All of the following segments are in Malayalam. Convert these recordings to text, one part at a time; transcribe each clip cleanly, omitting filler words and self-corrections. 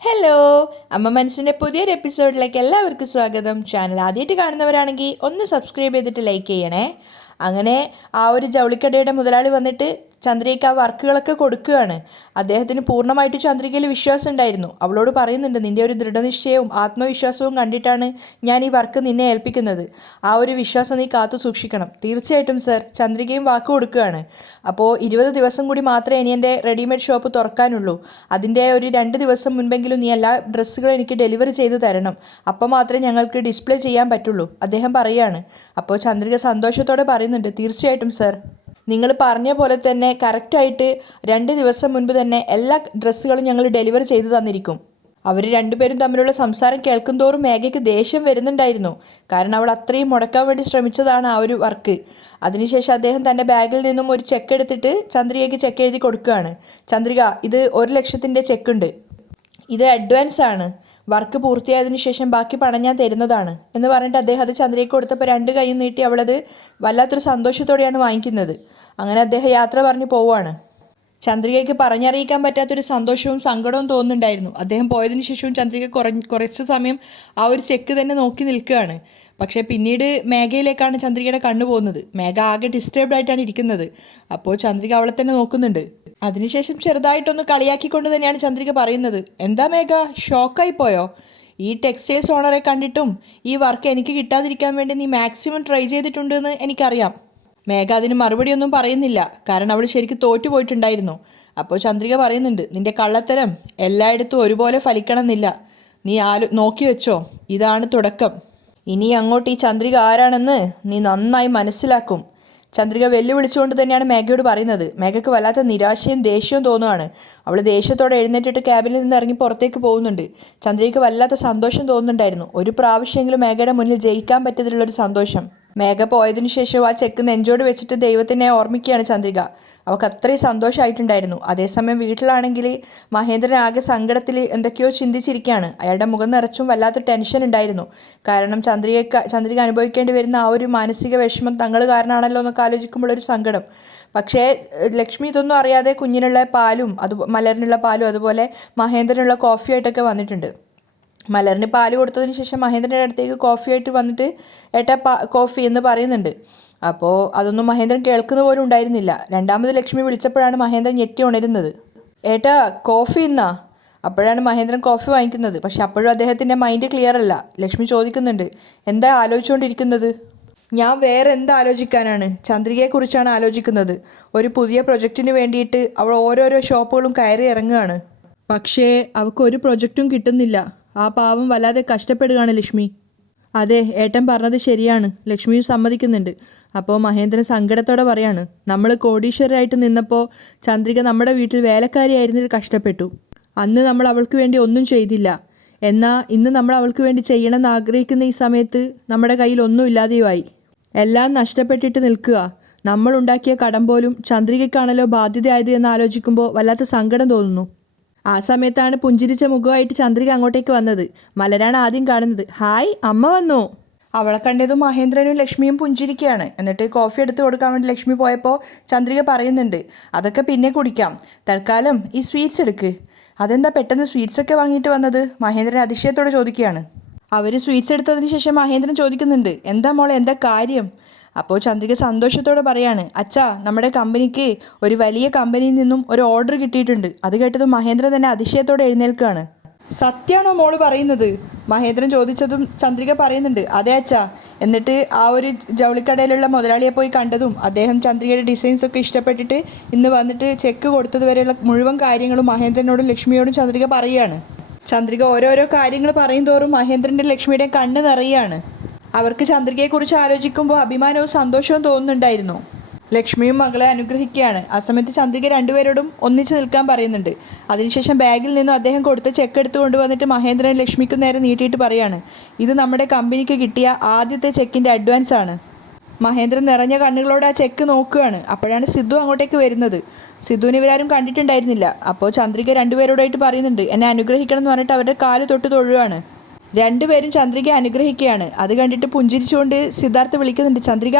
ഹലോ, അമ്മ മനസ്സിൻ്റെ പുതിയൊരു എപ്പിസോഡിലേക്ക് എല്ലാവർക്കും സ്വാഗതം. ചാനൽ ആദ്യമായിട്ട് കാണുന്നവരാണെങ്കിൽ ഒന്ന് സബ്സ്ക്രൈബ് ചെയ്തിട്ട് ലൈക്ക് ചെയ്യണേ. അങ്ങനെ ആ ഒരു ജൗളിക്കടയുടെ മുതലാളി വന്നിട്ട് ചന്ദ്രികയ്ക്ക് ആ വർക്കുകളൊക്കെ കൊടുക്കുകയാണ്. അദ്ദേഹത്തിന് പൂർണ്ണമായിട്ട് ചന്ദ്രികയിൽ വിശ്വാസം ഉണ്ടായിരുന്നു. അവളോട് പറയുന്നുണ്ട്, നിൻ്റെ ഒരു ദൃഢനിശ്ചയവും ആത്മവിശ്വാസവും കണ്ടിട്ടാണ് ഞാൻ ഈ വർക്ക് നിന്നെ ഏൽപ്പിക്കുന്നത്. ആ ഒരു വിശ്വാസം നീ കാത്തു സൂക്ഷിക്കണം. തീർച്ചയായിട്ടും സർ, ചന്ദ്രികയും വാക്ക് കൊടുക്കുകയാണ്. അപ്പോൾ 20 ദിവസം കൂടി മാത്രമേ ഇനി എൻ്റെ റെഡിമെയ്ഡ് ഷോപ്പ് തുറക്കാനുള്ളൂ. അതിൻ്റെ ഒരു 2 ദിവസം മുൻപെങ്കിലും നീ എല്ലാ ഡ്രസ്സുകളും എനിക്ക് ഡെലിവറി ചെയ്ത് തരണം. അപ്പോൾ മാത്രമേ ഞങ്ങൾക്ക് ഡിസ്പ്ലേ ചെയ്യാൻ പറ്റുള്ളൂ, അദ്ദേഹം പറയുകയാണ്. അപ്പോൾ ചന്ദ്രിക സന്തോഷത്തോടെ പറയുന്നുണ്ട്, തീർച്ചയായിട്ടും സർ, നിങ്ങൾ പറഞ്ഞ പോലെ തന്നെ കറക്റ്റായിട്ട് 2 ദിവസം മുൻപ് തന്നെ എല്ലാ ഡ്രസ്സുകളും ഞങ്ങൾ ഡെലിവറി ചെയ്തു തന്നിരിക്കും. അവർ രണ്ടുപേരും തമ്മിലുള്ള സംസാരം കേൾക്കും തോറും മേഘയ്ക്ക് ദേഷ്യം വരുന്നുണ്ടായിരുന്നു. കാരണം അവൾ അത്രയും മുടക്കാൻ വേണ്ടി ശ്രമിച്ചതാണ് ആ ഒരു വർക്ക്. അതിനുശേഷം അദ്ദേഹം തൻ്റെ ബാഗിൽ നിന്നും ഒരു ചെക്ക് എടുത്തിട്ട് ചന്ദ്രികയ്ക്ക് ചെക്ക് എഴുതി കൊടുക്കുകയാണ്. ചന്ദ്രിക, ഇത് 1 ലക്ഷത്തിൻ്റെ ചെക്കുണ്ട്, ഇത് അഡ്വാൻസ് ആണ്. വർക്ക് പൂർത്തിയായതിനു ശേഷം ബാക്കി പണം ഞാൻ തരുന്നതാണ് എന്ന് പറഞ്ഞിട്ട് അദ്ദേഹം അത് ചന്ദ്രയ്ക്ക് കൊടുത്തപ്പോൾ 2 കൈയും നീട്ടി അവളത് വല്ലാത്തൊരു സന്തോഷത്തോടെയാണ് വാങ്ങിക്കുന്നത്. അങ്ങനെ അദ്ദേഹം യാത്ര പറഞ്ഞ് പോവുകയാണ്. ചന്ദ്രികയ്ക്ക് പറഞ്ഞറിയിക്കാൻ പറ്റാത്തൊരു സന്തോഷവും സങ്കടവും തോന്നുന്നുണ്ടായിരുന്നു. അദ്ദേഹം പോയതിനു ശേഷവും ചന്ദ്രിക കുറച്ച് സമയം ആ ഒരു ചെക്ക് തന്നെ നോക്കി നിൽക്കുകയാണ്. പക്ഷേ പിന്നീട് മേഘയിലേക്കാണ് ചന്ദ്രികയുടെ കണ്ണു പോകുന്നത്. മേഘ ആകെ ഡിസ്റ്റർബ്ഡ് ആയിട്ടാണ് ഇരിക്കുന്നത്. അപ്പോൾ ചന്ദ്രിക അവളെ തന്നെ നോക്കുന്നുണ്ട്. അതിനുശേഷം ചെറുതായിട്ടൊന്ന് കളിയാക്കിക്കൊണ്ട് തന്നെയാണ് ചന്ദ്രിക പറയുന്നത്, എന്താ മേഘ, ഷോക്കായി പോയോ? ഈ ടെക്സ്റ്റൈൽസ് ഓണറെ കണ്ടിട്ടും ഈ വർക്ക് എനിക്ക് കിട്ടാതിരിക്കാൻ വേണ്ടി നീ മാക്സിമം ട്രൈ ചെയ്തിട്ടുണ്ടെന്ന് എനിക്കറിയാം. മേഘ അതിന് മറുപടിയൊന്നും പറയുന്നില്ല, കാരണം അവൾ ശരിക്കും തോറ്റുപോയിട്ടുണ്ടായിരുന്നു. അപ്പോൾ ചന്ദ്രിക പറയുന്നുണ്ട്, നിന്റെ കള്ളത്തരം എല്ലായിടത്തും ഒരുപോലെ ഫലിക്കണമെന്നില്ല. നീ നോക്കി വെച്ചോ, ഇതാണ് തുടക്കം. ഇനി അങ്ങോട്ട് ഈ ചന്ദ്രിക ആരാണെന്ന് നീ നന്നായി മനസ്സിലാക്കും. ചന്ദ്രിക വെല്ലുവിളിച്ചുകൊണ്ട് തന്നെയാണ് മേഘയോട് പറയുന്നത്. മേഘയ്ക്ക് വല്ലാത്ത നിരാശയും ദേഷ്യവും തോന്നുകയാണ്. അവൾ ദേഷ്യത്തോടെ എഴുന്നേറ്റിട്ട് ക്യാബിനിൽ നിന്ന് ഇറങ്ങി പുറത്തേക്ക് പോകുന്നുണ്ട്. ചന്ദ്രികയ്ക്ക് വല്ലാത്ത സന്തോഷം തോന്നുന്നുണ്ടായിരുന്നു. ഒരു പ്രാവശ്യമെങ്കിലും മേഘയുടെ മുന്നിൽ ജയിക്കാൻ പറ്റിയതിലുള്ളൊരു സന്തോഷം. മേഘ പോയതിനു ശേഷം ആ ചെക്ക് നെഞ്ചോട് വെച്ചിട്ട് ദൈവത്തിനെ ഓർമ്മിക്കുകയാണ് ചന്ദ്രിക. അവൾക്ക് അത്രയും സന്തോഷമായിട്ടുണ്ടായിരുന്നു. അതേസമയം വീട്ടിലാണെങ്കിൽ മഹേന്ദ്രൻ ആകെ സങ്കടത്തിൽ എന്തൊക്കെയോ ചിന്തിച്ചിരിക്കുകയാണ്. അയാളുടെ മുഖം നിറച്ചും വല്ലാത്ത ടെൻഷൻ ഉണ്ടായിരുന്നു. കാരണം ചന്ദ്രിക അനുഭവിക്കേണ്ടി വരുന്ന ആ ഒരു മാനസിക വിഷമം തങ്ങൾ കാരണമാണല്ലോ എന്നൊക്കെ ആലോചിക്കുമ്പോഴൊരു സങ്കടം. പക്ഷേ ലക്ഷ്മി ഇതൊന്നും അറിയാതെ കുഞ്ഞിനുള്ള പാലും മലറിനുള്ള പാലും അതുപോലെ മഹേന്ദ്രനുള്ള കോഫിയായിട്ടൊക്കെ വന്നിട്ടുണ്ട്. മലറിന് പാല് കൊടുത്തതിന് ശേഷം മഹേന്ദ്രൻ്റെ അടുത്തേക്ക് കോഫിയായിട്ട് വന്നിട്ട് ഏട്ടാ കോഫി എന്ന് പറയുന്നുണ്ട്. അപ്പോൾ അതൊന്നും മഹേന്ദ്രൻ കേൾക്കുന്ന പോലും ഉണ്ടായിരുന്നില്ല. രണ്ടാമത് ലക്ഷ്മി വിളിച്ചപ്പോഴാണ് മഹേന്ദ്രൻ ഞെട്ടി ഉണരുന്നത്. ഏട്ടാ കോഫി എന്നാ? അപ്പോഴാണ് മഹേന്ദ്രൻ കോഫി വാങ്ങിക്കുന്നത്. പക്ഷെ അപ്പോഴും അദ്ദേഹത്തിൻ്റെ മൈൻഡ് ക്ലിയർ അല്ല. ലക്ഷ്മി ചോദിക്കുന്നുണ്ട്, എന്താ ആലോചിച്ചുകൊണ്ടിരിക്കുന്നത്? ഞാൻ വേറെ എന്ത് ആലോചിക്കാനാണ്, ചന്ദ്രികയെക്കുറിച്ചാണ് ആലോചിക്കുന്നത്. ഒരു പുതിയ പ്രൊജക്റ്റിന് വേണ്ടിയിട്ട് അവൾ ഓരോരോ ഷോപ്പുകളും കയറി ഇറങ്ങുകയാണ്. പക്ഷേ അവൾക്ക് ഒരു പ്രൊജക്റ്റും കിട്ടുന്നില്ല. ആ പാവം വല്ലാതെ കഷ്ടപ്പെടുകയാണ് ലക്ഷ്മി. അതെ, ഏട്ടൻ പറഞ്ഞത് ശരിയാണ്, ലക്ഷ്മിയും സമ്മതിക്കുന്നുണ്ട്. അപ്പോൾ മഹേന്ദ്രൻ സങ്കടത്തോടെ പറയാണ്, നമ്മൾ കോടീശ്വരരായിട്ട് നിന്നപ്പോൾ ചന്ദ്രിക നമ്മുടെ വീട്ടിൽ വേലക്കാരിയായിരുന്നിട്ട് കഷ്ടപ്പെട്ടു. അന്ന് നമ്മൾ അവൾക്ക് വേണ്ടി ഒന്നും ചെയ്തില്ല. എന്നാൽ ഇന്ന് നമ്മൾ അവൾക്ക് വേണ്ടി ചെയ്യണമെന്ന് ആഗ്രഹിക്കുന്ന ഈ സമയത്ത് നമ്മുടെ കയ്യിൽ ഒന്നും ഇല്ലാതെയുമായി. എല്ലാം നഷ്ടപ്പെട്ടിട്ട് നിൽക്കുക. നമ്മളുണ്ടാക്കിയ കടം പോലും ചന്ദ്രികയ്ക്കാണല്ലോ ബാധ്യതയായത് എന്ന് ആലോചിക്കുമ്പോൾ വല്ലാത്ത സങ്കടം തോന്നുന്നു. ആ സമയത്താണ് പുഞ്ചിരിച്ച മുഖമായിട്ട് ചന്ദ്രിക അങ്ങോട്ടേക്ക് വന്നത്. മലരാണ് ആദ്യം കാണുന്നത്. ഹായ്, അമ്മ വന്നു. അവളെ കണ്ടതും മഹേന്ദ്രനും ലക്ഷ്മിയും പുഞ്ചിരിക്കുകയാണ്. എന്നിട്ട് കോഫി എടുത്ത് കൊടുക്കാൻ വേണ്ടി ലക്ഷ്മി പോയപ്പോൾ ചന്ദ്രിക പറയുന്നുണ്ട്, അതൊക്കെ പിന്നെ കുടിക്കാം, തൽക്കാലം ഈ സ്വീറ്റ്സ് എടുക്ക്. അതെന്താ പെട്ടെന്ന് സ്വീറ്റ്സൊക്കെ വാങ്ങിയിട്ട് വന്നത്? മഹേന്ദ്രൻ അതിശയത്തോടെ ചോദിക്കുകയാണ്. അവർ സ്വീറ്റ്സ് എടുത്തതിന് ശേഷം മഹേന്ദ്രൻ ചോദിക്കുന്നുണ്ട്, എന്താ മോളെ, എന്താ കാര്യം? അപ്പോൾ ചന്ദ്രിക സന്തോഷത്തോടെ പറയാണ്, അച്ഛാ, നമ്മുടെ കമ്പനിക്ക് ഒരു വലിയ കമ്പനിയിൽ നിന്നും ഒരു ഓർഡർ കിട്ടിയിട്ടുണ്ട്. അത് കേട്ടതും മഹേന്ദ്രൻ തന്നെ അതിശയത്തോടെ എഴുന്നേൽക്കുകയാണ്. സത്യമാണോ മോള് പറയുന്നത്? മഹേന്ദ്രൻ ചോദിച്ചതും ചന്ദ്രിക പറയുന്നുണ്ട്, അതെ അച്ഛാ. എന്നിട്ട് ആ ഒരു ജൗളിക്കടയിലുള്ള മുതലാളിയെ പോയി കണ്ടതും അദ്ദേഹം ചന്ദ്രികയുടെ ഡിസൈൻസ് ഒക്കെ ഇഷ്ടപ്പെട്ടിട്ട് ഇന്ന് വന്നിട്ട് ചെക്ക് കൊടുത്തത് വരെയുള്ള മുഴുവൻ കാര്യങ്ങളും മഹേന്ദ്രനോടും ലക്ഷ്മിയോടും ചന്ദ്രിക പറയുകയാണ്. ചന്ദ്രിക ഓരോരോ കാര്യങ്ങൾ പറയും തോറും മഹേന്ദ്രൻ്റെ ലക്ഷ്മിയുടെ കണ്ണ് നിറയുകയാണ്. അവർക്ക് ചന്ദ്രികയെക്കുറിച്ച് ആലോചിക്കുമ്പോൾ അഭിമാനവും സന്തോഷവും തോന്നുന്നുണ്ടായിരുന്നു. ലക്ഷ്മിയും മകളെ അനുഗ്രഹിക്കുകയാണ്. ആ സമയത്ത് ചന്ദ്രിക രണ്ടുപേരോടും ഒന്നിച്ച് നിൽക്കാൻ പറയുന്നുണ്ട്. അതിനുശേഷം ബാഗിൽ നിന്നും അദ്ദേഹം കൊടുത്ത ചെക്ക് എടുത്ത് കൊണ്ടുവന്നിട്ട് മഹേന്ദ്രൻ ലക്ഷ്മിക്ക് നേരെ നീട്ടിയിട്ട് പറയാണ്, ഇത് നമ്മുടെ കമ്പനിക്ക് കിട്ടിയ ആദ്യത്തെ ചെക്കിൻ്റെ അഡ്വാൻസ് ആണ്. മഹേന്ദ്രൻ നിറഞ്ഞ കണ്ണുകളോടെ ആ ചെക്ക് നോക്കുകയാണ്. അപ്പോഴാണ് സിദ്ധു അങ്ങോട്ടേക്ക് വരുന്നത്. സിദ്ധുവിനെ ഇവരാരും കണ്ടിട്ടുണ്ടായിരുന്നില്ല. അപ്പോൾ ചന്ദ്രിക രണ്ടുപേരോടായിട്ട് പറയുന്നുണ്ട്, എന്നെ അനുഗ്രഹിക്കണം എന്ന് പറഞ്ഞിട്ട് അവരുടെ കാല് തൊട്ട് തൊഴുകയാണ്. രണ്ടുപേരും ചന്ദ്രികയെ അനുഗ്രഹിക്കുകയാണ്. അത് കണ്ടിട്ട് പുഞ്ചിരിച്ചുകൊണ്ട് സിദ്ധാർത്ഥ് വിളിക്കുന്നുണ്ട്, ചന്ദ്രിക.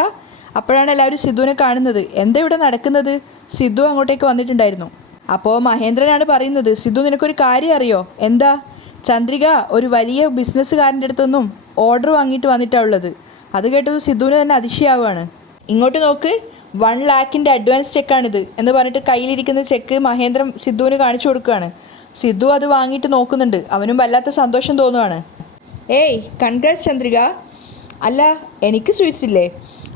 അപ്പോഴാണ് എല്ലാവരും സിദ്ധുവിനെ കാണുന്നത്. എന്താ ഇവിടെ നടക്കുന്നത്? സിദ്ധു അങ്ങോട്ടേക്ക് വന്നിട്ടുണ്ടായിരുന്നു. അപ്പോൾ മഹേന്ദ്രനാണ് പറയുന്നത്, സിദ്ധു നിനക്കൊരു കാര്യം അറിയോ? എന്താ? ചന്ദ്രിക ഒരു വലിയ ബിസിനസ്സുകാരൻ്റെ അടുത്തൊന്നും ഓർഡർ വാങ്ങിയിട്ട് വന്നിട്ടാണ് ഉള്ളത്. അത് കേട്ടത് സിദ്ധുവിന് തന്നെ അതിശയാവുകയാണ്. ഇങ്ങോട്ട് നോക്ക്, 1,00,000 അഡ്വാൻസ് ചെക്കാണിത് എന്ന് പറഞ്ഞിട്ട് കയ്യിലിരിക്കുന്ന ചെക്ക് മഹേന്ദ്രൻ സിദ്ധുവിന് കാണിച്ചു കൊടുക്കുകയാണ്. സിദ്ധു അത് വാങ്ങിയിട്ട് നോക്കുന്നുണ്ട്. അവനും വല്ലാത്ത സന്തോഷം തോന്നുവാണ്. ഏയ് കൺഗ്രാറ്റ്സ് ചന്ദ്രിക. അല്ല, എനിക്ക് സ്വീറ്റ്സ് ഇല്ലേ?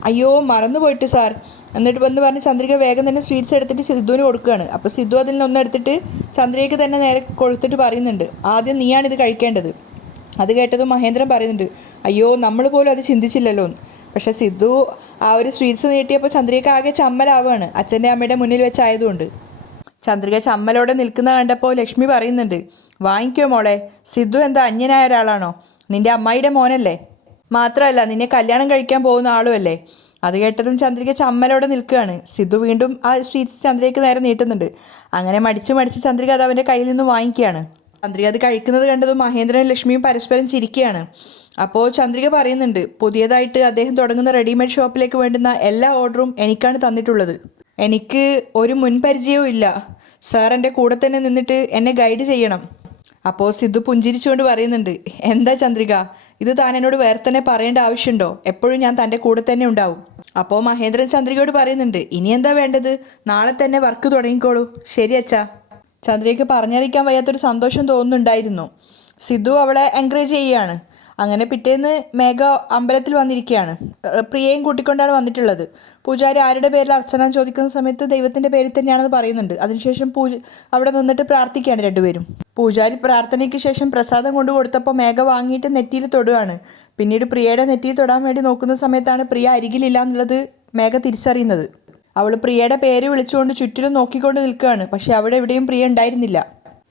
അയ്യോ മറന്നുപോയിട്ട് സാർ. എന്നിട്ട് വന്ന് പറഞ്ഞ് ചന്ദ്രിക വേഗം തന്നെ സ്വീറ്റ്സ് എടുത്തിട്ട് സിദ്ധുവിന് കൊടുക്കുകയാണ്. അപ്പോൾ സിദ്ധു അതിൽ നിന്നൊന്ന് എടുത്തിട്ട് ചന്ദ്രികയ്ക്ക് തന്നെ നേരെ കൊടുത്തിട്ട് പറയുന്നുണ്ട്, ആദ്യം നീയാണിത് കഴിക്കേണ്ടത്. അത് കേട്ടതും മഹേന്ദ്രൻ പറയുന്നുണ്ട്, അയ്യോ നമ്മൾ പോലും അത് ചിന്തിച്ചില്ലല്ലോ എന്ന്. പക്ഷേ സിദ്ധു ആ ഒരു സ്വീറ്റ്സ് നീട്ടിയപ്പോൾ ചന്ദ്രിക ആകെ ചമ്മലാവുകയാണ്, അച്ഛൻ്റെ അമ്മയുടെ മുന്നിൽ വെച്ചായതുകൊണ്ട്. ചന്ദ്രിക ചമ്മലോടെ നിൽക്കുന്ന കണ്ടപ്പോൾ ലക്ഷ്മി പറയുന്നുണ്ട്, വാങ്ങിക്കോ മോളെ. സിദ്ധു എന്താ അന്യനായ ഒരാളാണോ? നിൻ്റെ അമ്മായിയുടെ മോനല്ലേ? മാത്രമല്ല നിന്നെ കല്യാണം കഴിക്കാൻ പോകുന്ന ആളുമല്ലേ? അത് കേട്ടതും ചന്ദ്രിക ചമ്മലോടെ നിൽക്കുകയാണ്. സിദ്ധു വീണ്ടും ആ സ്വീറ്റ്സ് ചന്ദ്രികയ്ക്ക് നേരെ നീട്ടുന്നുണ്ട്. അങ്ങനെ മടിച്ച് ചന്ദ്രിക അത് അവൻ്റെ കയ്യിൽ നിന്ന് വാങ്ങിക്കുകയാണ്. ചന്ദ്രിക അത് കഴിക്കുന്നത് കണ്ടതും മഹേന്ദ്രനും ലക്ഷ്മിയും പരസ്പരം ചിരിക്കുകയാണ്. അപ്പോൾ ചന്ദ്രിക പറയുന്നുണ്ട്, പുതിയതായിട്ട് അദ്ദേഹം തുടങ്ങുന്ന റെഡിമെയ്ഡ് ഷോപ്പിലേക്ക് വേണ്ടുന്ന എല്ലാ ഓർഡറും എനിക്കാണ് തന്നിട്ടുള്ളത്. എനിക്ക് ഒരു മുൻപരിചയവും ഇല്ല. സാർ എൻ്റെ കൂടെ തന്നെ നിന്നിട്ട് എന്നെ ഗൈഡ് ചെയ്യണം. അപ്പോൾ സിദ്ധു പുഞ്ചിരിച്ചുകൊണ്ട് പറയുന്നുണ്ട്, എന്താ ചന്ദ്രിക, ഇത് താൻ എന്നോട് വേറെ തന്നെ പറയേണ്ട ആവശ്യമുണ്ടോ? എപ്പോഴും ഞാൻ തൻ്റെ കൂടെ തന്നെ ഉണ്ടാവും. അപ്പോൾ മഹേന്ദ്രൻ ചന്ദ്രികയോട് പറയുന്നുണ്ട്, ഇനി എന്താ വേണ്ടത്? നാളെ തന്നെ വർക്ക് തുടങ്ങിക്കോളൂ. ശരി അച്ഛാ. ചന്ദ്രികയ്ക്ക് പറഞ്ഞറിയിക്കാൻ വയ്യാത്തൊരു സന്തോഷം തോന്നുന്നുണ്ടായിരുന്നു. സിദ്ധു അവളെ എൻകറേജ് ചെയ്യുകയാണ്. അങ്ങനെ പിറ്റേന്ന് മേഘ അമ്പലത്തിൽ വന്നിരിക്കുകയാണ്. പ്രിയയും കൂട്ടിക്കൊണ്ടാണ് വന്നിട്ടുള്ളത്. പൂജാരി ആരുടെ പേരിൽ അർച്ചന ചോദിക്കുന്ന സമയത്ത് ദൈവത്തിൻ്റെ പേരിൽ തന്നെയാണെന്ന് പറയുന്നുണ്ട്. അതിനുശേഷം അവിടെ നിന്നിട്ട് പ്രാർത്ഥിക്കുകയാണ് രണ്ടുപേരും. പൂജാരി പ്രാർത്ഥനയ്ക്ക് ശേഷം പ്രസാദം കൊണ്ടു കൊടുത്തപ്പോൾ മേഘ വാങ്ങിയിട്ട് നെറ്റിയിൽ തൊടുകയാണ്. പിന്നീട് പ്രിയയുടെ നെറ്റിയിൽ തൊടാൻ വേണ്ടി നോക്കുന്ന സമയത്താണ് പ്രിയ അരികിലില്ല എന്നുള്ളത് മേഘ തിരിച്ചറിയുന്നത്. അവൾ പ്രിയയുടെ പേര് വിളിച്ചുകൊണ്ട് ചുറ്റിലും നോക്കിക്കൊണ്ട് നിൽക്കുകയാണ്. പക്ഷെ അവിടെ എവിടെയും പ്രിയ ഉണ്ടായിരുന്നില്ല.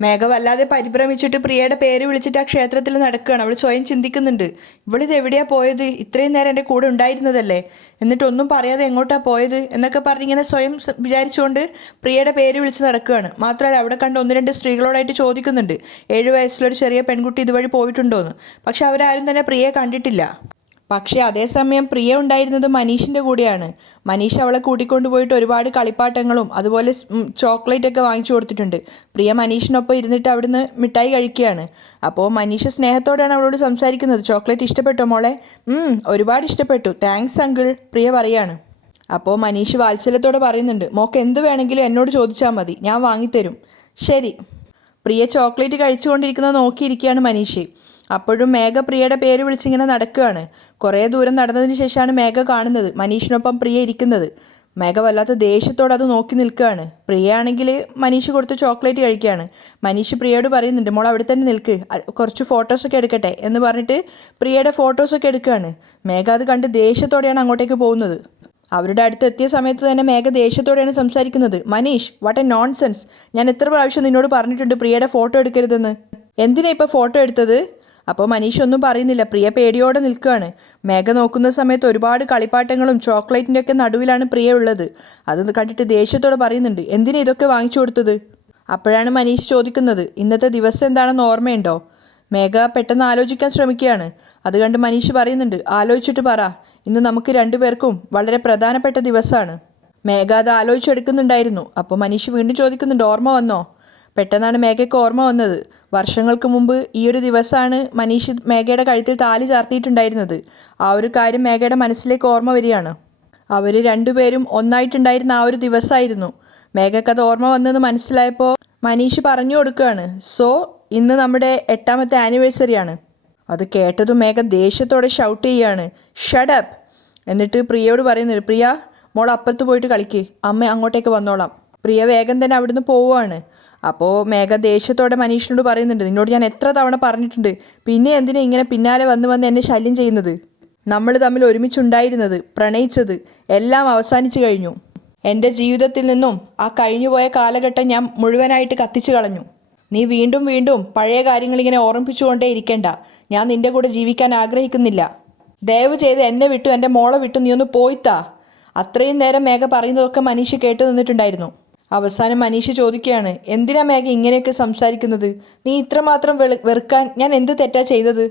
മേഘ വല്ലാതെ പരിഭ്രമിച്ചിട്ട് പ്രിയയുടെ പേര് വിളിച്ചിട്ട് ആ ക്ഷേത്രത്തിൽ നടക്കുകയാണ്. അവൾ സ്വയം ചിന്തിക്കുന്നുണ്ട്, ഇവളിത് എവിടെയാണ് പോയത്? ഇത്രയും നേരം എൻ്റെ കൂടെ ഉണ്ടായിരുന്നതല്ലേ, എന്നിട്ടൊന്നും പറയാതെ എങ്ങോട്ടാണ് പോയത് എന്നൊക്കെ പറഞ്ഞിങ്ങനെ സ്വയം വിചാരിച്ചുകൊണ്ട് പ്രിയയുടെ പേര് വിളിച്ച് നടക്കുകയാണ്. മാത്രമല്ല അവിടെ കണ്ട് 1-2 സ്ത്രീകളോടായിട്ട് ചോദിക്കുന്നുണ്ട്, 7 വയസ്സുള്ളൊരു ചെറിയ പെൺകുട്ടി ഇതുവഴി പോയിട്ടുണ്ടോയെന്ന്. പക്ഷെ അവരാരും തന്നെ പ്രിയയെ കണ്ടിട്ടില്ല. പക്ഷേ അതേസമയം പ്രിയ ഉണ്ടായിരുന്നത് മനീഷിൻ്റെ കൂടെയാണ്. മനീഷ് അവളെ കൂട്ടിക്കൊണ്ടു പോയിട്ട് ഒരുപാട് കളിപ്പാട്ടങ്ങളും അതുപോലെ ചോക്ലേറ്റ് ഒക്കെ വാങ്ങിച്ചു കൊടുത്തിട്ടുണ്ട്. പ്രിയ മനീഷിനൊപ്പം ഇരുന്നിട്ട് അവിടുന്ന് മിഠായി കഴിക്കുകയാണ്. അപ്പോൾ മനീഷ് സ്നേഹത്തോടെയാണ് അവളോട് സംസാരിക്കുന്നത്. ചോക്ലേറ്റ് ഇഷ്ടപ്പെട്ടോ മോളെ? ഒരുപാട് ഇഷ്ടപ്പെട്ടു, താങ്ക്സ് അങ്കിൾ, പ്രിയ പറയാണ്. അപ്പോൾ മനീഷ് വാത്സല്യത്തോടെ പറയുന്നുണ്ട്, മോക്ക് എന്ത് വേണമെങ്കിലും എന്നോട് ചോദിച്ചാൽ മതി, ഞാൻ വാങ്ങിത്തരും. ശരി. പ്രിയ ചോക്ലേറ്റ് കഴിച്ചുകൊണ്ടിരിക്കുന്നത് നോക്കിയിരിക്കുകയാണ് മനീഷ്. അപ്പോഴും മേഘ പ്രിയയുടെ പേര് വിളിച്ചിങ്ങനെ നടക്കുകയാണ്. കുറേ ദൂരം നടന്നതിന് ശേഷമാണ് മേഘ കാണുന്നത് മനീഷിനൊപ്പം പ്രിയ ഇരിക്കുന്നത്. മേഘ വല്ലാത്ത ദേഷ്യത്തോടെ അത് നോക്കി നിൽക്കുകയാണ്. പ്രിയ ആണെങ്കിൽ മനീഷ് കൊടുത്ത് ചോക്ലേറ്റ് കഴിക്കുകയാണ്. മനീഷ് പ്രിയയോട് പറയുന്നുണ്ട്, മോൾ അവിടെ തന്നെ നിൽക്ക്, കുറച്ച് ഫോട്ടോസൊക്കെ എടുക്കട്ടെ എന്ന് പറഞ്ഞിട്ട് പ്രിയയുടെ ഫോട്ടോസൊക്കെ എടുക്കുകയാണ്. മേഘ അത് കണ്ട് ദേഷ്യത്തോടെയാണ് അങ്ങോട്ടേക്ക് പോകുന്നത്. അവരുടെ അടുത്ത് എത്തിയ സമയത്ത് തന്നെ മേഘ ദേഷ്യത്തോടെയാണ് സംസാരിക്കുന്നത്. മനീഷ്, വാട്ട് എ നോൺസെൻസ്, ഞാൻ എത്ര പ്രാവശ്യം നിന്നോട് പറഞ്ഞിട്ടുണ്ട് പ്രിയയുടെ ഫോട്ടോ എടുക്കരുതെന്ന്. എന്തിനാ ഇപ്പോൾ ഫോട്ടോ എടുത്തത്? അപ്പോൾ മനീഷ് ഒന്നും പറയുന്നില്ല. പ്രിയ പേടിയോടെ നിൽക്കുകയാണ്. മേഘ നോക്കുന്ന സമയത്ത് ഒരുപാട് കളിപ്പാട്ടങ്ങളും ചോക്ലേറ്റിൻ്റെ ഒക്കെ നടുവിലാണ് പ്രിയ ഉള്ളത്. അത് കണ്ടിട്ട് ദേഷ്യത്തോടെ പറയുന്നുണ്ട്, എന്തിനാ ഇതൊക്കെ വാങ്ങിച്ചു കൊടുത്തത്? അപ്പോഴാണ് മനീഷ് ചോദിക്കുന്നത്, ഇന്നത്തെ ദിവസം എന്താണെന്ന് ഓർമ്മയുണ്ടോ? മേഘ പെട്ടെന്ന് ആലോചിക്കാൻ ശ്രമിക്കുകയാണ്. അത് കണ്ട് മനീഷ് പറയുന്നുണ്ട്, ആലോചിച്ചിട്ട് പറ, ഇന്ന് നമുക്ക് രണ്ടുപേർക്കും വളരെ പ്രധാനപ്പെട്ട ദിവസമാണ്. മേഘ അത് ആലോചിച്ചെടുക്കുന്നുണ്ടായിരുന്നു. അപ്പോൾ മനീഷ് വീണ്ടും ചോദിക്കുന്നുണ്ട്, ഓർമ്മ വന്നോ? പെട്ടെന്നാണ് മേഘയ്ക്ക് ഓർമ്മ വന്നത്. വർഷങ്ങൾക്ക് മുമ്പ് ഈ ഒരു ദിവസമാണ് മനീഷ് മേഘയുടെ കഴുത്തിൽ താലി ചാർത്തിയിട്ടുണ്ടായിരുന്നത്. ആ ഒരു കാര്യം മേഘയുടെ മനസ്സിലേക്ക് ഓർമ്മ വരികയാണ്. അവർ രണ്ടുപേരും ഒന്നായിട്ടുണ്ടായിരുന്ന ആ ഒരു ദിവസമായിരുന്നു. മേഘയ്ക്ക് അത് ഓർമ്മ വന്നെന്ന് മനസ്സിലായപ്പോൾ മനീഷ് പറഞ്ഞു കൊടുക്കുകയാണ്, സോ ഇന്ന് നമ്മുടെ 8ാമത്തെ ആനിവേഴ്സറിയാണ്. അത് കേട്ടതും മേഘ ദേഷ്യത്തോടെ ഷൗട്ട് ചെയ്യുകയാണ്, ഷട്ട് അപ്പ്. എന്നിട്ട് പ്രിയയോട് പറയുന്നുണ്ട്, പ്രിയ മോൾ അപ്പുറത്ത് പോയിട്ട് കളിക്ക്, അമ്മ അങ്ങോട്ടേക്ക് വന്നോളാം. പ്രിയ വേഗം തന്നെ അവിടുന്ന് പോവുകയാണ്. അപ്പോൾ മേഘ ദേഷ്യത്തോടെ മനീഷിനോട് പറയുന്നുണ്ട്, നിന്നോട് ഞാൻ എത്ര തവണ പറഞ്ഞിട്ടുണ്ട്, പിന്നെ എന്തിനാ ഇങ്ങനെ പിന്നാലെ വന്ന് എന്നെ ശല്യം ചെയ്യുന്നത്? നമ്മൾ തമ്മിൽ ഒരുമിച്ചുണ്ടായിരുന്നത്, പ്രണയിച്ചത് എല്ലാം അവസാനിച്ചു കഴിഞ്ഞു. എൻ്റെ ജീവിതത്തിൽ നിന്നും ആ കഴിഞ്ഞുപോയ കാലഘട്ടം ഞാൻ മുഴുവനായിട്ട് കത്തിച്ചു കളഞ്ഞു. നീ വീണ്ടും വീണ്ടും പഴയ കാര്യങ്ങളിങ്ങനെ ഓർമ്മിപ്പിച്ചുകൊണ്ടേ ഇരിക്കണ്ട. ഞാൻ നിൻ്റെ കൂടെ ജീവിക്കാൻ ആഗ്രഹിക്കുന്നില്ല. ദയവ് ചെയ്ത് എന്നെ വിട്ടു എൻ്റെ മോളെ വിട്ടു നീ ഒന്ന് പോയിത്താ. അത്രയും നേരം മേഘ പറയുന്നതൊക്കെ മനീഷ് കേട്ടു നിന്നിട്ടുണ്ടായിരുന്നു. അവസാനം മനീഷ് ചോദിക്കുകയാണ്, എന്തിനാ മേഘ ഇങ്ങനെയൊക്കെ സംസാരിക്കുന്നത്? നീ ഇത്രമാത്രം വെറുക്കാൻ ഞാൻ എന്ത് തെറ്റാ ചെയ്തത്?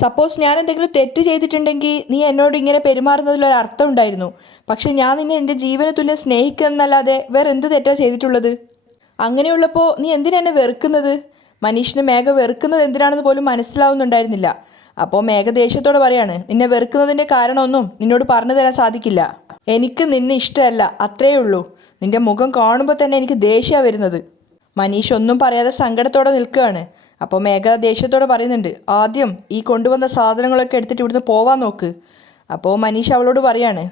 സപ്പോസ് ഞാൻ എന്തെങ്കിലും തെറ്റ് ചെയ്തിട്ടുണ്ടെങ്കിൽ നീ എന്നോട് ഇങ്ങനെ പെരുമാറുന്നതിലൊരു അർത്ഥം ഉണ്ടായിരുന്നു. പക്ഷെ ഞാൻ നിന്നെ എൻ്റെ ജീവന തുല്യം സ്നേഹിക്കുന്നല്ലാതെ വേറെ എന്ത് തെറ്റാ ചെയ്തിട്ടുള്ളത്? അങ്ങനെയുള്ളപ്പോൾ നീ എന്തിനാ എന്നെ വെറുക്കുന്നത്? മനീഷിന് മേഘ വെറുക്കുന്നത് എന്തിനാണെന്ന് പോലും മനസ്സിലാവുന്നുണ്ടായിരുന്നില്ല. അപ്പോൾ മേഘ ദേഷ്യത്തോടെ പറയാണ്, നിന്നെ വെറുക്കുന്നതിൻ്റെ കാരണമൊന്നും നിന്നോട് പറഞ്ഞു തരാൻ സാധിക്കില്ല. എനിക്ക് നിന്നെ ഇഷ്ടമല്ല, അത്രയേ ഉള്ളൂ. നിന്റെ മുഖം കാണുമ്പോൾ തന്നെ എനിക്ക് ദേഷ്യമാണ് വരുന്നത്. മനീഷ് ഒന്നും പറയാതെ സങ്കടത്തോടെ നിൽക്കുകയാണ്. അപ്പോൾ മേഘ ദേഷ്യത്തോടെ പറയുന്നുണ്ട്, ആദ്യം ഈ കൊണ്ടുവന്ന സാധനങ്ങളൊക്കെ എടുത്തിട്ട് ഇവിടുന്ന് പോവാൻ നോക്ക്. അപ്പോൾ മനീഷ് അവളോട് പറയാണ്,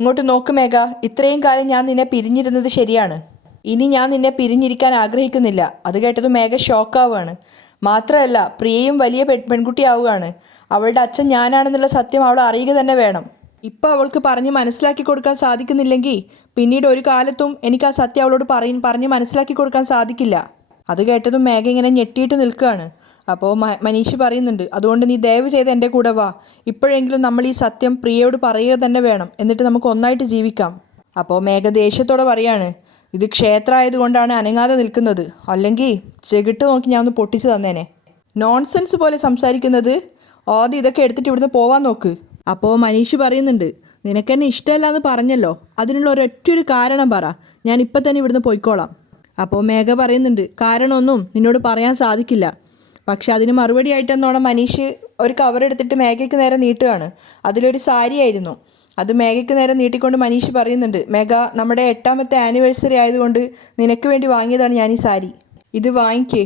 ഇങ്ങോട്ട് നോക്ക് മേഘ, ഇത്രയും കാലം ഞാൻ നിന്നെ പിരിഞ്ഞിരുന്നത് ശരിയാണ്. ഇനി ഞാൻ നിന്നെ പിരിഞ്ഞിരിക്കാൻ ആഗ്രഹിക്കുന്നില്ല. അത് കേട്ടതും മേഘ ഷോക്കാവുകയാണ്. മാത്രമല്ല പ്രിയയും വലിയ പെൺകുട്ടിയാവുകയാണ്. അവളുടെ അച്ഛൻ ഞാനാണെന്നുള്ള സത്യം അവൾ അറിയുക തന്നെ വേണം. ഇപ്പോൾ അവൾക്ക് പറഞ്ഞ് മനസ്സിലാക്കി കൊടുക്കാൻ സാധിക്കുന്നില്ലെങ്കിൽ പിന്നീട് ഒരു കാലത്തും എനിക്ക് ആ സത്യം അവളോട് പറഞ്ഞ് മനസ്സിലാക്കി കൊടുക്കാൻ സാധിക്കില്ല. അത് കേട്ടതും മേഘ ഇങ്ങനെ ഞെട്ടിയിട്ട് നിൽക്കുകയാണ്. അപ്പോൾ മനീഷ് പറയുന്നുണ്ട്, അതുകൊണ്ട് നീ ദയവ് ചെയ്ത് എൻ്റെ കൂടെ വാ. ഇപ്പോഴെങ്കിലും നമ്മൾ ഈ സത്യം പ്രിയയോട് പറയുക തന്നെ വേണം. എന്നിട്ട് നമുക്ക് ഒന്നായിട്ട് ജീവിക്കാം. അപ്പോൾ മേഘ ദേഷ്യത്തോടെ പറയാണ്, ഇത് ക്ഷേത്രമായതുകൊണ്ടാണ് അനങ്ങാതെ നിൽക്കുന്നത്. അല്ലെങ്കിൽ ചെകിട്ട് നോക്കി ഞാൻ ഒന്ന് പൊട്ടിച്ച് തന്നേനെ. നോൺസെൻസ് പോലെ സംസാരിക്കുന്നത്. ആദ്യം ഇതൊക്കെ എടുത്തിട്ട് ഇവിടുന്ന് പോവാൻ നോക്ക്. അപ്പോൾ മനീഷ് പറയുന്നുണ്ട്, നിനക്കെന്നെ ഇഷ്ടമല്ല എന്ന് പറഞ്ഞല്ലോ, അതിനുള്ള ഒരൊറ്റൊരു കാരണം പറ, ഞാൻ ഇപ്പം തന്നെ ഇവിടുന്ന് പോയിക്കോളാം. അപ്പോൾ മേഘ പറയുന്നുണ്ട്, കാരണമൊന്നും നിന്നോട് പറയാൻ സാധിക്കില്ല. പക്ഷെ അതിന് മറുപടി ആയിട്ടെന്നോണം മനീഷ് ഒരു കവർ എടുത്തിട്ട് മേഘയ്ക്ക് നേരെ നീട്ടുകയാണ്. അതിലൊരു സാരി ആയിരുന്നു. അത് മേഘയ്ക്ക് നേരെ നീട്ടിക്കൊണ്ട് മനീഷ് പറയുന്നുണ്ട്, മേഘ, നമ്മുടെ 8ാമത്തെ ആനിവേഴ്സറി ആയതുകൊണ്ട് നിനക്ക് വേണ്ടി വാങ്ങിയതാണ് ഞാൻ ഈ സാരി, ഇത് വാങ്ങിക്കേ.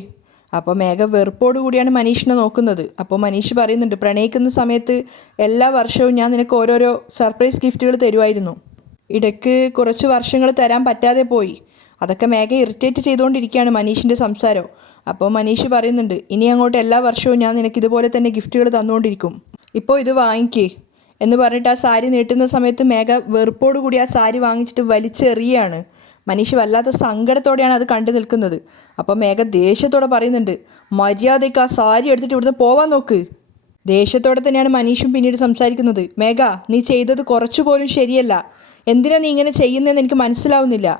അപ്പോൾ മേഘ വെറുപ്പോടു കൂടിയാണ് മനീഷിനെ നോക്കുന്നത്. അപ്പോൾ മനീഷ് പറയുന്നുണ്ട്, പ്രണയിക്കുന്ന സമയത്ത് എല്ലാ വർഷവും ഞാൻ നിനക്ക് ഓരോരോ സർപ്രൈസ് ഗിഫ്റ്റുകൾ തരുമായിരുന്നു. ഇടയ്ക്ക് കുറച്ച് വർഷങ്ങൾ തരാൻ പറ്റാതെ പോയി. അതൊക്കെ മേഘ ഇറിറ്റേറ്റ് ചെയ്തുകൊണ്ടിരിക്കുകയാണ് മനീഷിൻ്റെ സംസാരം. അപ്പോൾ മനീഷ് പറയുന്നുണ്ട്, ഇനി അങ്ങോട്ട് എല്ലാ വർഷവും ഞാൻ നിനക്ക് ഇതുപോലെ തന്നെ ഗിഫ്റ്റുകൾ തന്നുകൊണ്ടിരിക്കും. ഇപ്പോൾ ഇത് വാങ്ങിക്കേ എന്ന് പറഞ്ഞിട്ട് ആ സാരി നീട്ടുന്ന സമയത്ത് മേഘ വെറുപ്പോടു കൂടി ആ സാരി വാങ്ങിച്ചിട്ട് വലിച്ചെറിയാണ്. മനീഷ് വല്ലാത്ത സങ്കടത്തോടെയാണ് അത് കണ്ടു നിൽക്കുന്നത്. അപ്പോൾ മേഘ ദേഷ്യത്തോടെ പറയുന്നുണ്ട്, മര്യാദയ്ക്ക് ആ സാരി എടുത്തിട്ട് ഇവിടുന്ന് പോവാൻ നോക്ക്. ദേഷ്യത്തോടെ തന്നെയാണ് മനീഷും പിന്നീട് സംസാരിക്കുന്നത്. മേഘ, നീ ചെയ്തത് കുറച്ചുപോലും ശരിയല്ല. എന്തിനാ നീ ഇങ്ങനെ ചെയ്യുന്നതെന്ന് എനിക്ക് മനസ്സിലാവുന്നില്ല.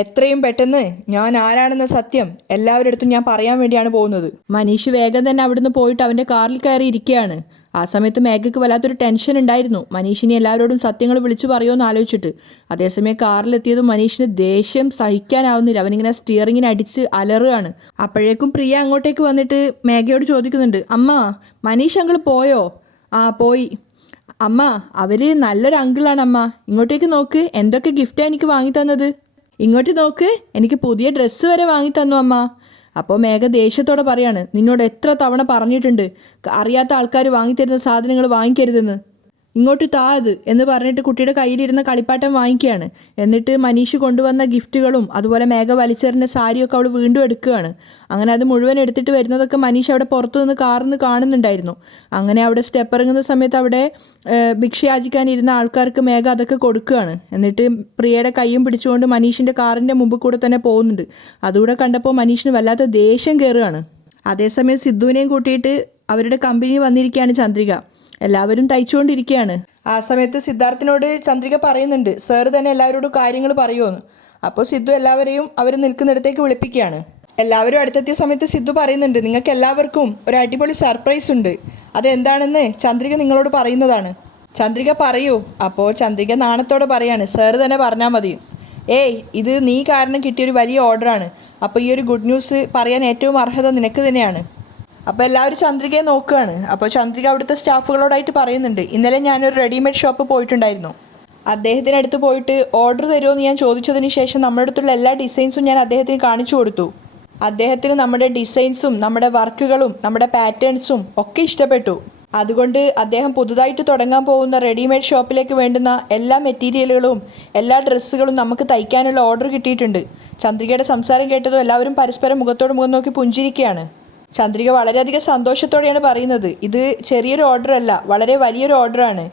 എത്രയും പെട്ടെന്ന് ഞാൻ ആരാണെന്ന സത്യം എല്ലാവരുടെ അടുത്തും ഞാൻ പറയാൻ വേണ്ടിയാണ് പോകുന്നത്. മനീഷ് വേഗം തന്നെ അവിടുന്ന് പോയിട്ട് അവൻ്റെ കാറിൽ കയറി ഇരിക്കുകയാണ്. ആ സമയത്ത് മേഘയ്ക്ക് വല്ലാത്തൊരു ടെൻഷൻ ഉണ്ടായിരുന്നു, മനീഷിനെ എല്ലാവരോടും സത്യങ്ങൾ വിളിച്ചു പറയുമെന്ന് ആലോചിച്ചിട്ട്. അതേസമയം കാറിലെത്തിയതും മനീഷിന് ദേഷ്യം സഹിക്കാനാവുന്നില്ല. അവനിങ്ങനെ സ്റ്റിയറിങ്ങിന് അടിച്ച് അലറുകയാണ്. അപ്പോഴേക്കും പ്രിയ അങ്ങോട്ടേക്ക് വന്നിട്ട് മേഘയോട് ചോദിക്കുന്നുണ്ട്, അമ്മ, മനീഷ് അങ്കിൾ പോയോ? ആ, പോയി. അമ്മ, അവർ നല്ലൊരു അങ്കിളാണ് അമ്മ. ഇങ്ങോട്ടേക്ക് നോക്ക്, എന്തൊക്കെ ഗിഫ്റ്റാണ് എനിക്ക് വാങ്ങി തന്നത്. ഇങ്ങോട്ട് നോക്ക്, എനിക്ക് പുതിയ ഡ്രസ്സ് വരെ വാങ്ങി തന്നു അമ്മ. അപ്പോൾ മേഘ ദേഷ്യത്തോടെ പറയാണ്, നിന്നോട് എത്ര തവണ പറഞ്ഞിട്ടുണ്ട് അറിയാത്ത ആൾക്കാർ വാങ്ങിത്തരുന്ന സാധനങ്ങൾ വാങ്ങിക്കരുതെന്ന്. ഇങ്ങോട്ട് താ അത് എന്ന് പറഞ്ഞിട്ട് കുട്ടിയുടെ കയ്യിലിരുന്ന കളിപ്പാട്ടം വാങ്ങിക്കുകയാണ്. എന്നിട്ട് മനീഷ് കൊണ്ടുവന്ന ഗിഫ്റ്റുകളും അതുപോലെ മേഘ വലിച്ചെറിഞ്ഞ സാരിയൊക്കെ അവൾ വീണ്ടും എടുക്കുകയാണ്. അങ്ങനെ അത് മുഴുവൻ എടുത്തിട്ട് വരുന്നതൊക്കെ മനീഷ് അവിടെ പുറത്തു നിന്ന് കാറിൽ നിന്ന് കാണുന്നുണ്ടായിരുന്നു. അങ്ങനെ അവിടെ സ്റ്റെപ്പ് ഇറങ്ങുന്ന സമയത്ത് അവിടെ ഭിക്ഷ യാചിക്കാനിരുന്ന ആൾക്കാർക്ക് മേഘ അതൊക്കെ കൊടുക്കുകയാണ്. എന്നിട്ട് പ്രിയയുടെ കൈയും പിടിച്ചുകൊണ്ട് മനീഷിൻ്റെ കാറിൻ്റെ മുമ്പിൽ കൂടെ തന്നെ പോകുന്നുണ്ട്. അതുകൂടെ കണ്ടപ്പോൾ മനീഷിന് വല്ലാത്ത ദേഷ്യം കയറുകയാണ്. അതേസമയം സിദ്ധുവിനെയും കൂട്ടിയിട്ട് അവരുടെ കമ്പനി വന്നിരിക്കുകയാണ് ചന്ദ്രിക. എല്ലാവരും തയ്ച്ചുകൊണ്ടിരിക്കുകയാണ്. ആ സമയത്ത് സിദ്ധാർത്ഥിനോട് ചന്ദ്രിക പറയുന്നുണ്ട്, സാർ തന്നെ എല്ലാവരോടും കാര്യങ്ങൾ പറയുമെന്ന്. അപ്പോൾ സിദ്ധു എല്ലാവരെയും അവർ നിൽക്കുന്നിടത്തേക്ക് വിളിപ്പിക്കുകയാണ്. എല്ലാവരും അടുത്തെത്തിയ സമയത്ത് സിദ്ധു പറയുന്നുണ്ട്, നിങ്ങൾക്ക് എല്ലാവർക്കും ഒരു അടിപൊളി സർപ്രൈസ് ഉണ്ട്. അതെന്താണെന്ന് ചന്ദ്രിക നിങ്ങളോട് പറയുന്നതാണ്. ചന്ദ്രിക പറയൂ. അപ്പോൾ ചന്ദ്രിക നാണത്തോടെ പറയാണ്, സാർ തന്നെ പറഞ്ഞാൽ മതി. ഏയ്, ഇത് നീ കാരണം കിട്ടിയൊരു വലിയ ഓർഡറാണ്. അപ്പോൾ ഈ ഒരു ഗുഡ് ന്യൂസ് പറയാൻ ഏറ്റവും അർഹത നിനക്ക് തന്നെയാണ്. അപ്പോൾ എല്ലാവരും ചന്ദ്രികയെ നോക്കുകയാണ്. അപ്പോൾ ചന്ദ്രിക അവിടുത്തെ സ്റ്റാഫുകളോടായിട്ട് പറയുന്നുണ്ട്, ഇന്നലെ ഞാനൊരു റെഡിമെയ്ഡ് ഷോപ്പ് പോയിട്ടുണ്ടായിരുന്നു. അദ്ദേഹത്തിനടുത്ത് പോയിട്ട് ഓർഡർ തരുമോ എന്ന് ഞാൻ ചോദിച്ചതിന് ശേഷം നമ്മുടെ അടുത്തുള്ള എല്ലാ ഡിസൈൻസും ഞാൻ അദ്ദേഹത്തിന് കാണിച്ചു കൊടുത്തു. അദ്ദേഹത്തിന് നമ്മുടെ ഡിസൈൻസും നമ്മുടെ വർക്കുകളും നമ്മുടെ പാറ്റേൺസും ഒക്കെ ഇഷ്ടപ്പെട്ടു. അതുകൊണ്ട് അദ്ദേഹം പുതുതായിട്ട് തുടങ്ങാൻ പോകുന്ന റെഡിമെയ്ഡ് ഷോപ്പിലേക്ക് വേണ്ടുന്ന എല്ലാ മെറ്റീരിയലുകളും എല്ലാ ഡ്രസ്സുകളും നമുക്ക് തയ്ക്കാനുള്ള ഓർഡർ കിട്ടിയിട്ടുണ്ട്. ചന്ദ്രികയുടെ സംസാരം കേട്ടതും എല്ലാവരും പരസ്പരം മുഖത്തോട് മുഖം നോക്കി പുഞ്ചിരിക്കുകയാണ്. ചന്ദ്രിക വളരെയധികം സന്തോഷത്തോടെയാണ് പറയുന്നത്, ഇത് ചെറിയൊരു ഓർഡർ അല്ല, വളരെ വലിയൊരു ഓർഡറാണ്.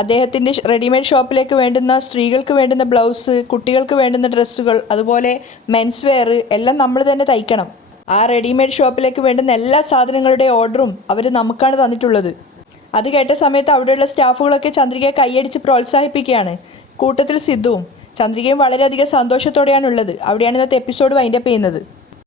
അദ്ദേഹത്തിൻ്റെ റെഡിമെയ്ഡ് ഷോപ്പിലേക്ക് വേണ്ടുന്ന സ്ത്രീകൾക്ക് വേണ്ടുന്ന ബ്ലൗസ്, കുട്ടികൾക്ക് വേണ്ടുന്ന ഡ്രസ്സുകൾ, അതുപോലെ മെൻസ് വെയർ എല്ലാം നമ്മൾ തന്നെ തയ്ക്കണം. ആ റെഡിമെയ്ഡ് ഷോപ്പിലേക്ക് വേണ്ടുന്ന എല്ലാ സാധനങ്ങളുടെ ഓർഡറും അവർ നമുക്കാണ് തന്നിട്ടുള്ളത്. അത് കേട്ട സമയത്ത് അവിടെയുള്ള സ്റ്റാഫുകളൊക്കെ ചന്ദ്രികയെ കൈയടിച്ച് പ്രോത്സാഹിപ്പിക്കുകയാണ്. കൂട്ടത്തിൽ സിദ്ധുവും. ചന്ദ്രികയും വളരെയധികം സന്തോഷത്തോടെയാണുള്ളത്. അവിടെയാണ് ഇന്നത്തെ എപ്പിസോഡ് വൈൻഡപ്പ് ചെയ്യുന്നത്.